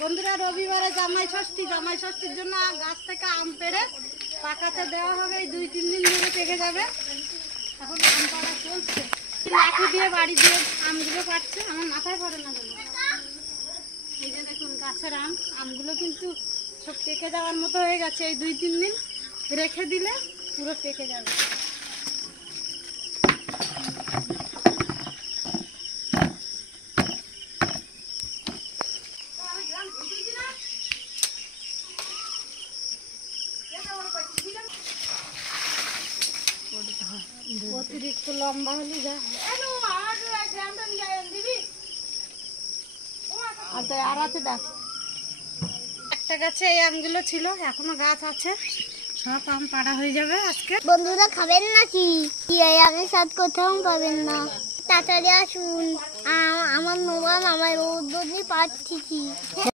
বন্ধুরা রবিবারে জামাই ষষ্ঠীর জন্য গাছ থেকে আম পেড়ে পাকাতে দেওয়া হবে। এই 2-3 দিন ধরে পেকে যাবে। এখন আম পাড়া চলছে, লাঠি দিয়ে বাড়ি দিয়ে আমগুলো পাচ্ছে। আমার মাথায় পড়ে না কেন। এই যে দেখুন গাছের আমগুলো কিন্তু সব পেকে যাওয়ার মতো হয়ে গেছে। এই 2-3 দিন রেখে দিলে পুরো পেকে যাবে। অতিরিক্ত লম্বা হলে যা আর আছে দেখ। একটা গাছে এই আমগুলো ছিল, এখনো গাছ আছে, সব আম পাড়া হয়ে যাবে আজকে। বন্ধুরা খাবেন নাকি? এই আমের স্বাদ কোথাও পাবেন না, তাড়াতাড়ি আসুন। আমার নোমান আমার রোদ পাচ্ছি।